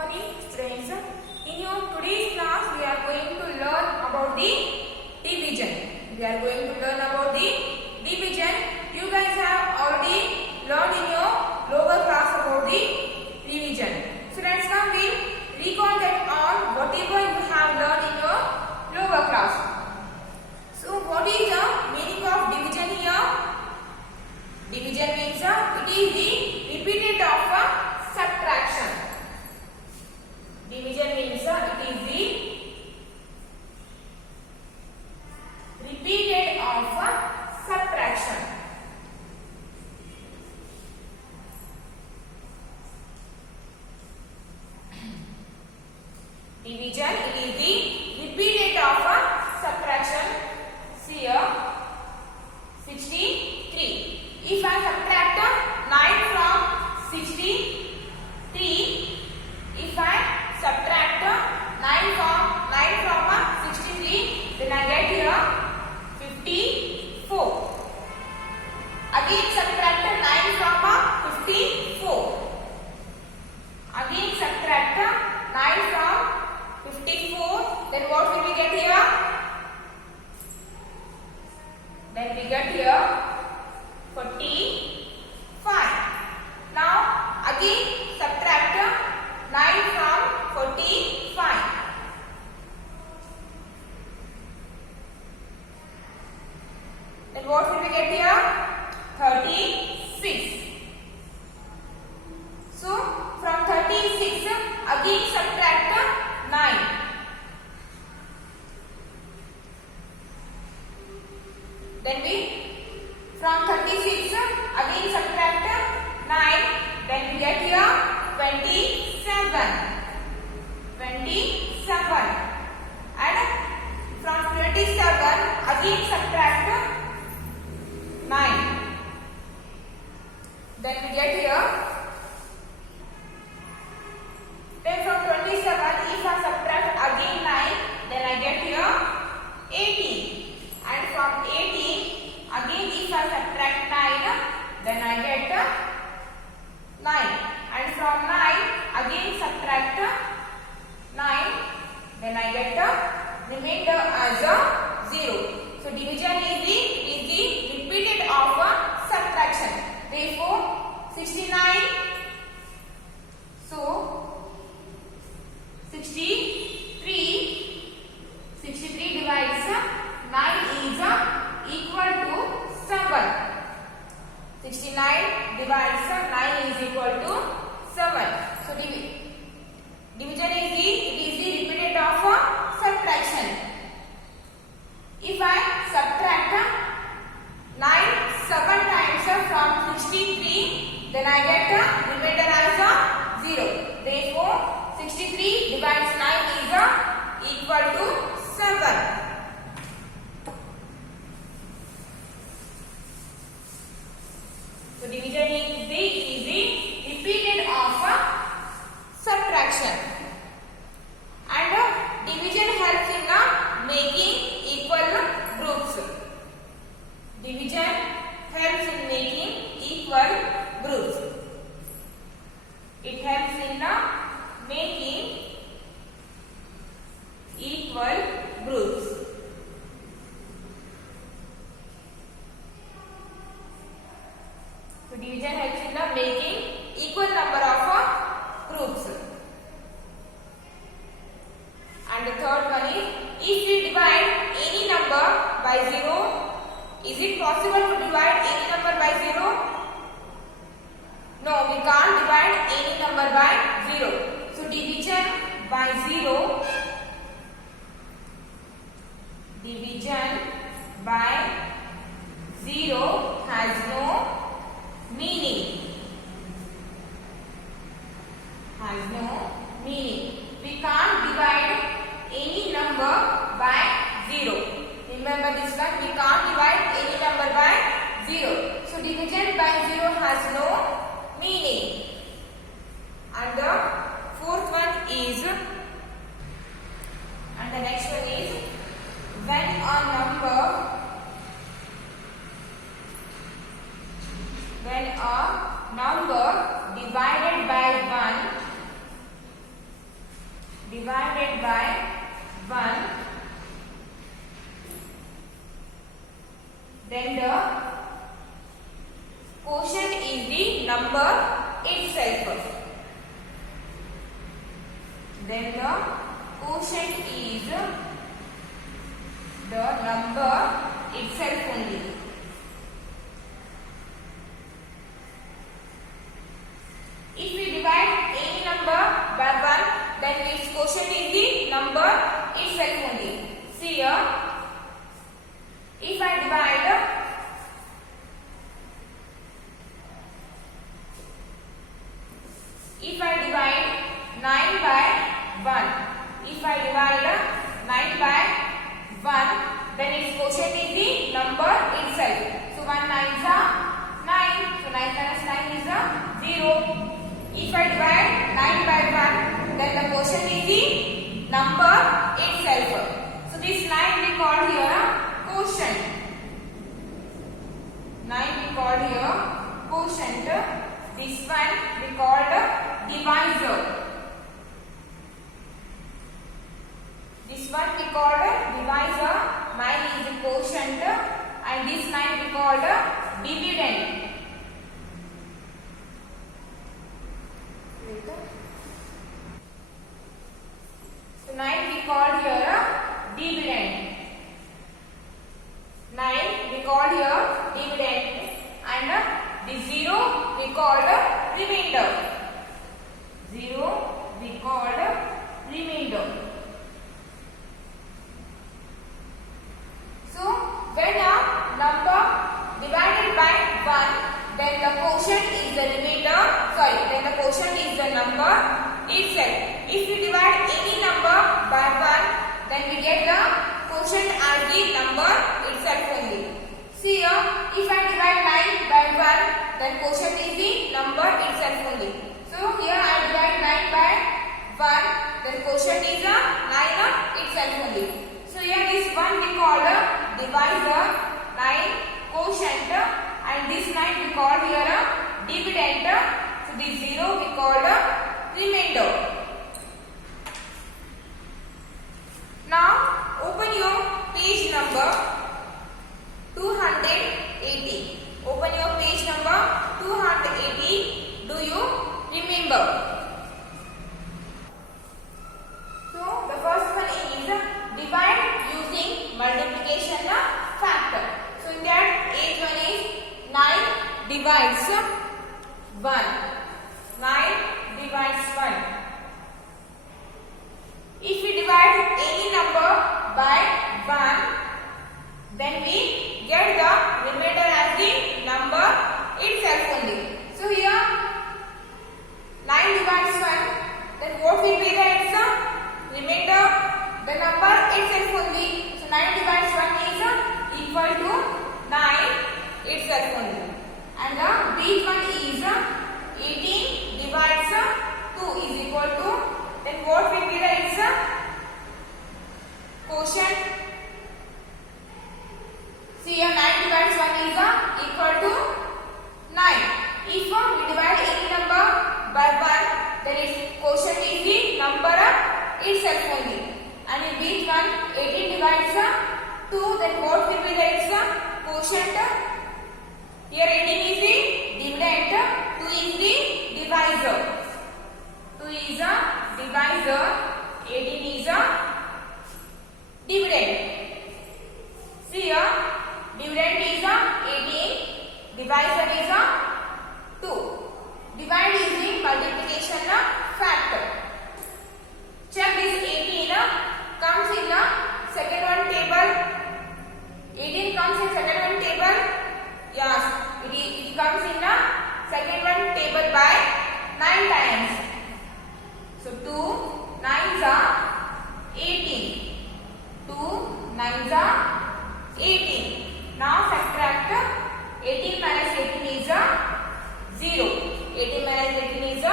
morning, students. In your today's class, we are going to learn about the division. We are going to learn about the division. You guys have already learned in your lower class about the division. Students, now we recall that all whatever you have learned in your lower class. So, what is the meaning of division here? Division means it is the repeated of subtraction. Division means it is the repeated of subtraction. Division, it is the repeated of subtraction. See here, 63. If I subtract 9 from 63, if I subtract 9 from 63, then I get here 54. Again subtract 9 from 54. Again subtract 9 from 54. Then what will we get here? Then we get here 45. Now again subtract 9 from 45. Then what will we get here? 36. So from 36 again subtract 9. Then we from 36 again subtract 9. Then we get here 27. 27. And from 27 again subtract 9. Then we get here. Then from 27 if I subtract again 9, then I get here 18. And from 18 again if I subtract 9, then I get 9. And from 9 again subtract 9, then I get the remainder as a 0. So division is the repeated of subtraction. Therefore 69. So 63 divides 9 is equal to 7. 69 divides 9 is equal to 7. So division is the repeated of subtraction. If I subtract 9 7 times from 63, then I get the remainder as a 0. Therefore 63 divides 9 is equal to 7. So division is the repeated of subtraction. And division helps in making equal groups. Division helps in making equal groups. It helps in making equal groups. So division helps in making equal number of groups. And the third one is, if we divide any number by 0, is it possible to divide any number by 0? No, we can't divide any number by 0. So division by 0, division by 0 has no meaning. Has no meaning. We can't divide any number by 0. Remember this one, we can't divide any number by 0. So division by 0 has no meaning. And the fourth one is, and the next one is, when a number divided by 1 itself. Then the quotient is the number itself only. If we divide any number by 1, then its quotient is the number itself only. See here, if I divide 9 by 1, if I divide 9 by 1, then its quotient is the number itself. So 1 9s are 9, so 9 minus 9 is 0. If I divide 9 by 1, then the quotient is the number itself. So this 9 we call here quotient. 9 we call here quotient. This one we called divisor. This one we called divisor. 9 is the quotient, and this 9 we called dividend. So 9 we called here dividend. 9 we called here dividend, and the 0 we called remainder. 0 we called remainder. So when a number divided by 1, then the quotient is the remainder. Then the quotient is the number itself. If we divide any number by 1, then we get the quotient as the number itself only. See here, if I divide 9 by 1, then quotient is the number itself only. So here I divide 9 by 1, then quotient is 9 itself only. So here this 1 we call divisor, 9 quotient, and this 9 we call here dividend. So this 0 we call remainder. Now open your page number 280. Open your page number 280. Do you remember? So the first one is divide using multiplication factor. So in that age one is 9 divides 1. 9 divides 1. If we divide any number by 1, then we get the remainder as the number itself only. So here 9 divides 1, then what will be the answer? Remainder, the number itself only. So 9 divides 1 is equal to 9 itself only. And the big one is 18 divides 2 is equal to, then what will be the answer? Quotient. See here 9 divides 1 is equal to 9. If we divide any number by 1, then its quotient is the number itself only. And in which one 18 divides 2, then what will be the answer? Quotient. Here 18 is the dividend, 2 is the divisor. 2 is a divisor, 18 is a dividend. See here, dividend is 18, divisor is 2. Divide using multiplication factor. Check this 18 comes in second one table. 18 comes in second one table. Yes, it comes in second one table by 9 times. So 2 9s are 18. 2 9s are 18. Now subtract 18 minus 18 is 0. 18 minus 18 is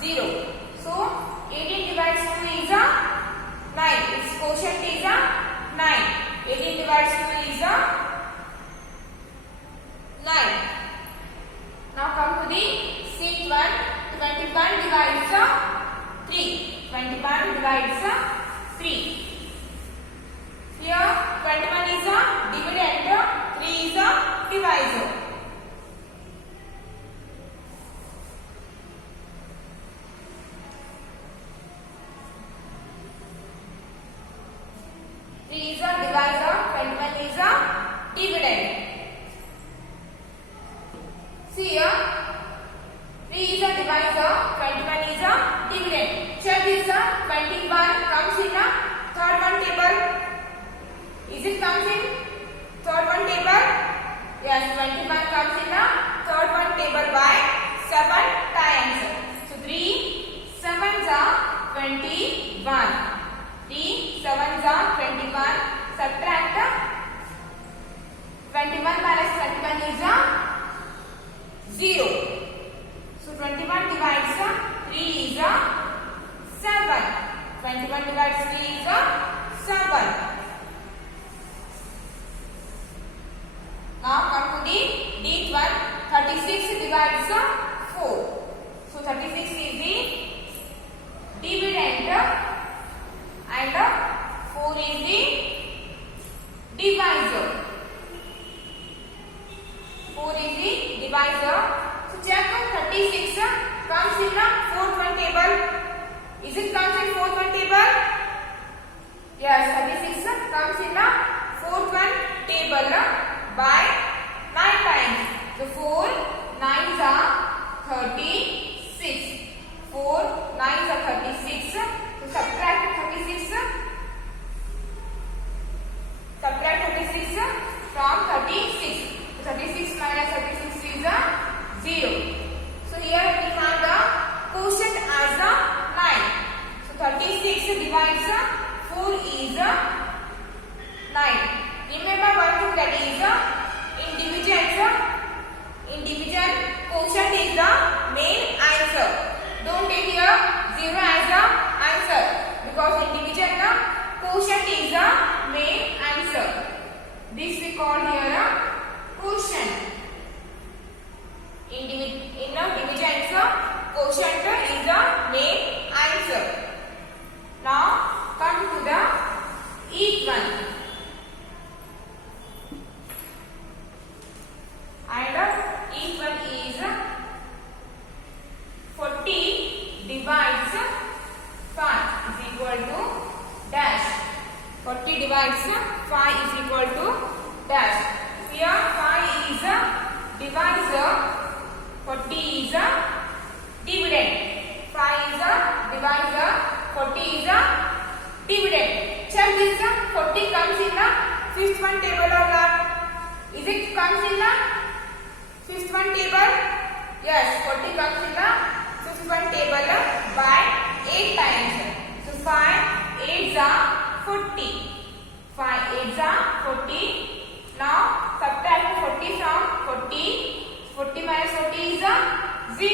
0. So 18 divides 2 is 9. Its quotient is 9. 18 divides 2 is 9. Now come to the sixth one. 21 divides 3. 21 divides 3. Here 21 is a dividend, 3 is a divisor. dividend. Check this. 21 comes in a third one table. Is it comes in third one table? Yes, 21 comes in a third one table by 7 times. So 3 7s are 21. 3 7s are 21. Subtract 21 minus 21 is a 0. So 21 divides 3 is a 7. 21 divides 3 is a 7. Now come to the D one. 36 divides 4. So 36 is the dividend and 4 is the divisor. 4 is the divisor. So check 36 comes in the fourth one table. Is it comes in fourth one table? Yes, 36 comes in the fourth one table by 9 times. So 4 9s are 36. 4 9s are 36. So subtract 36. Subtract 36 from 36. 36 minus 36 is a 0. So here we have the quotient as a 9. So 36 divides 4 is a 9. Remember one thing, that is in division quotient is the main answer. Don't take here 0 as a answer, because in division quotient is the main answer. This we call here a quotient. In division quotient is the main answer. Now come to the each one. And each one is 40 divides 5 is equal to dash. 40 divides 5 is equal to dash. Here 5 is a divisor, 40 is a dividend. 5 is a divisor, 40 is a dividend. Check this. 40 comes in the fifth one table or not? Is it comes in the fifth one table? Yes, 40 comes in the fifth one table by 8 times. So 5 8s are 40. 5 8s are 40. Now subtract 40 from 40. 40 minus 40 is a 0.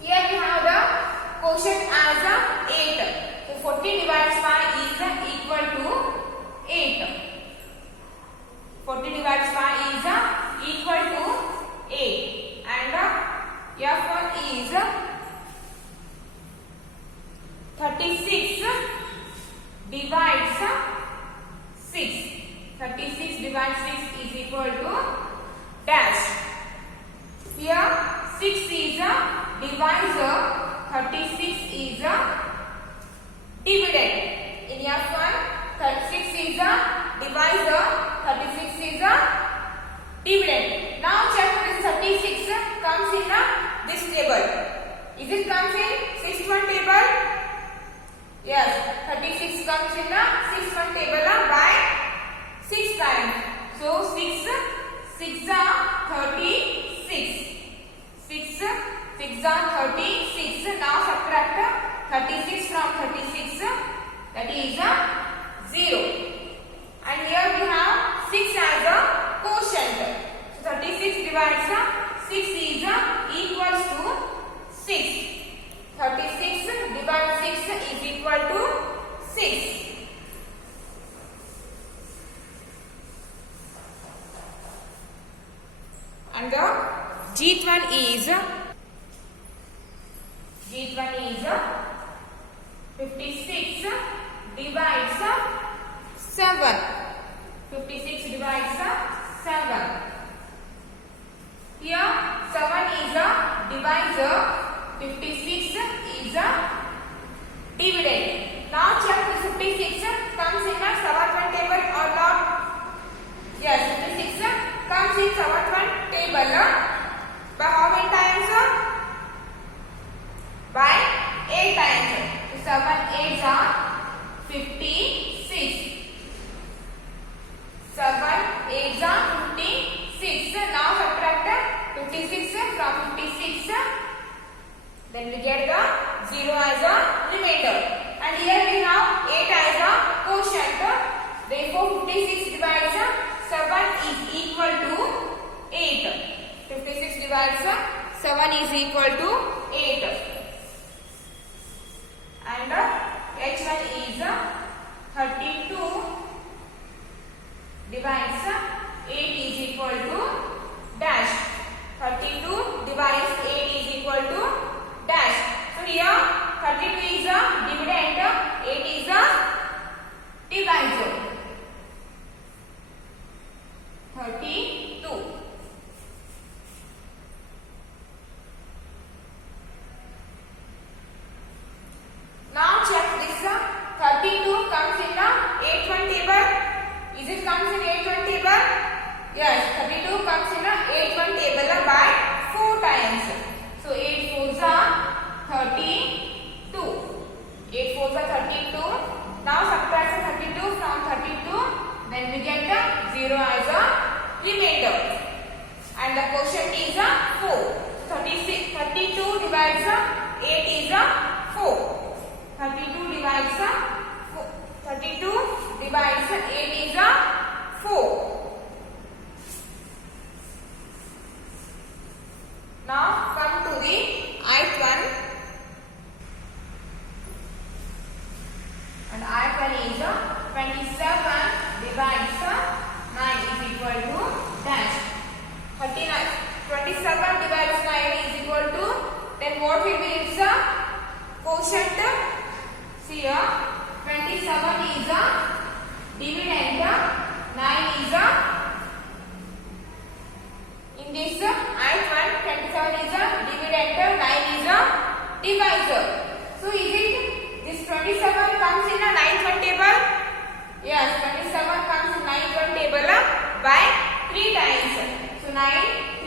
Here we have the quotient as a 8. So 40 divides 5 is equal to 8. 40 divides 5 is equal to 8. And F1 is 36 divides 6. 36 divides 6 is equal to dash. Here 6 is a divisor, 36 is a dividend. In F1, 36 is a divisor, 36 is a dividend. Now check this. 36 comes in this table. Is it comes in 6th one table? Yes, 36 comes in the 6th one table by 6 times. So 6 are 36. 6 are 36. Now subtract 36 from 36. That is 0. And here we have 6 as a quotient. So 36 divides 6 is equals to 6. 36 divides 6 is equal to 6. And the Gth one is 56 divides 7. 56 divides 7. Here 7 is a divisor, 56 is a dividend. Now check the 56 comes in a 7th one table or not? Yes, 56 comes in 7th one table. By how many times? By Then we get the 0 as a remainder. And here we have 8 as a quotient. Therefore 56 divides 7 is equal to 8. 56 divides 7 is equal to 8. And H1 is 32 divides 8 is equal to dash. 32 divides 8 is equal to dash. So here 32 is a dividend, 8 is a divisor. 32. Now check this. 32 comes in the 8-1 table. Is it comes in 8-1 table? Yes, 32 comes in the 8-1 table by 4 times. So 8 4s are 32. 8 4s are 32. Now subtract 32 from 32. Then we get the 0 as a remainder. And the quotient is 4. 32 divides 8 is 4. 32 divides 32 divides 8 is 4. Now come to the ith one. And ith one is 27 divides 9 is equal to dash. 39. 27 divides 9 is equal to, then what will be its quotient? See here, 27 is a dividend, 9 is a, in this ith one, 27 is a dividend, 9 is a divisor. So is it, this 27 comes in a 9th table? Yes, 27 comes in 9th table by 3 times. So 9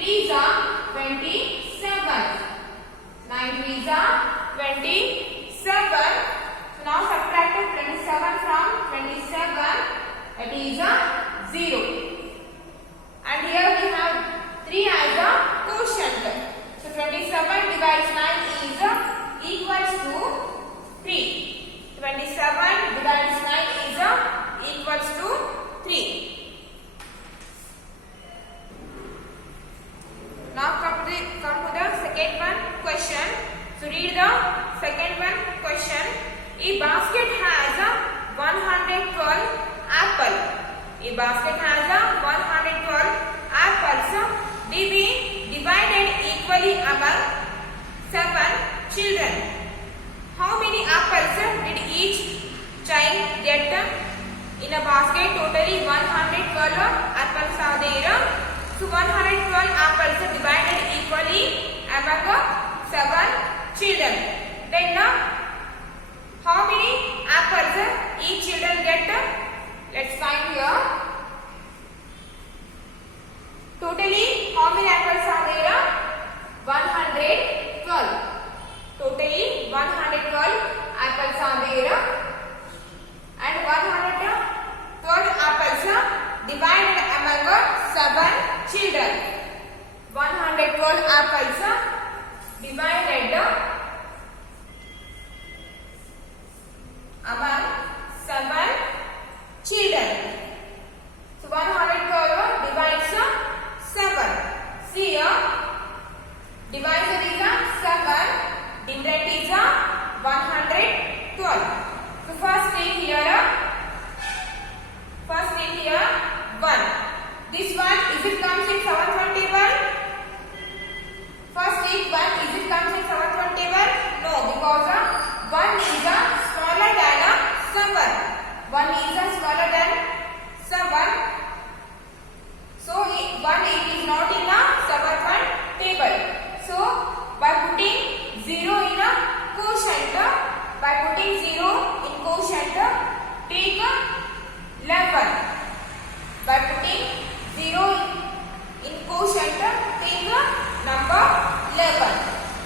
3s are 27. 9 3s are 27. So now subtract 27 from 27, that is 0. And here we have 3 as a quotient. So 27 divides 9 is equals to 3. 27 divides 9 is equals to 3. Now come to the second one question. So read the second one question. A basket has 112 apple. A basket has 112 apples. They be divided equally among 7 children. How many apples did each child get? In a basket, totally 112 apples are there. So 112 apples divided equally among 7 children. Then how many apples each children get? Let's find here. Totally how many apples are there? 112. Totally 112 apples are there. And 112 apples divided among 7 children. 112 apples divided among 7 children. So 112 divides 7. See here, divisor is 7, dividend is 112. So first take here 1. This one, is it comes in 7th table? First take 1, is it comes in 7th table? No, because 1 is smaller than 7. 1 is smaller than 7. So 1 it is not in a 7th table. So by putting 0 in a quotient, take 11. By putting 0 in quotient, take number 11.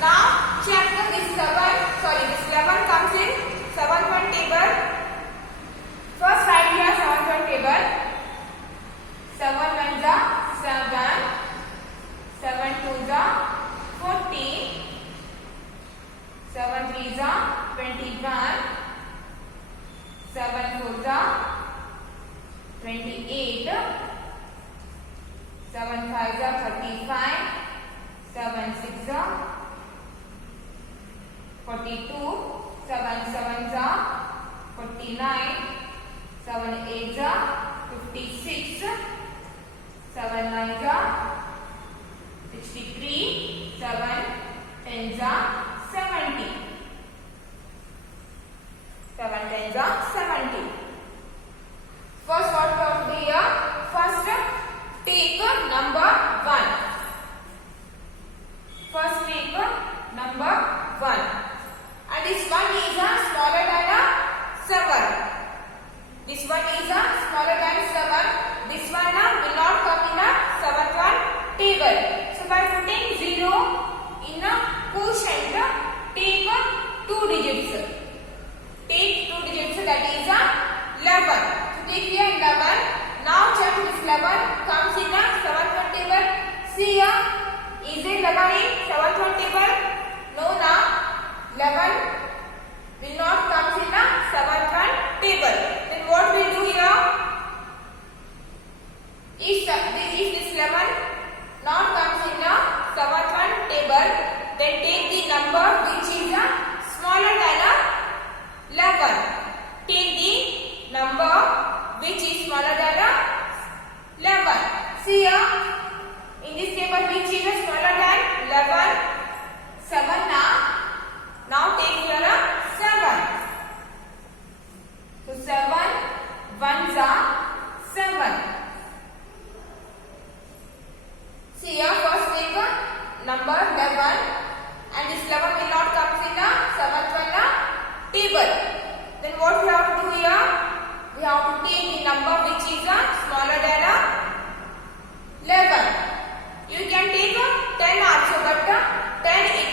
Now check this 11 comes in 7th table. First write here 7th table. 7 1s are 7, 7 2s are 14, 7 3s are 21, 7 4s are 28, 7 5s are 35, 7 6s are 42, 7 7s are 49, 7 8s are 56, 7 9s are 63, 7 10s are 70. 7 10s are 70. First, what we have to do here? First, take number 1. First, take number 1. And this one is smaller than 7. This one is smaller than 7. This one will not come in a 7th one table. So by putting 0 in a quotient, take 2 digits. Take 2 digits, that is 11. So take here 11. Now check this 11 comes in a 7th one table. See here, is it 11 in 7th one table? No, now 11 will not come in a 7th one table. Then what we'll do here? If this 11 not comes in a 7th one table, then take the number which is smaller than 11. Take the number which is smaller than 11. See here, in this table which is smaller than 11? 7 now. Now take here 7. So 7 ones are 7. See here, first take number 11, and this 11 will not come in a 7th one table. Then what we have to do here? We have to take the number which is smaller than 11. You can take 10 also, but 10 it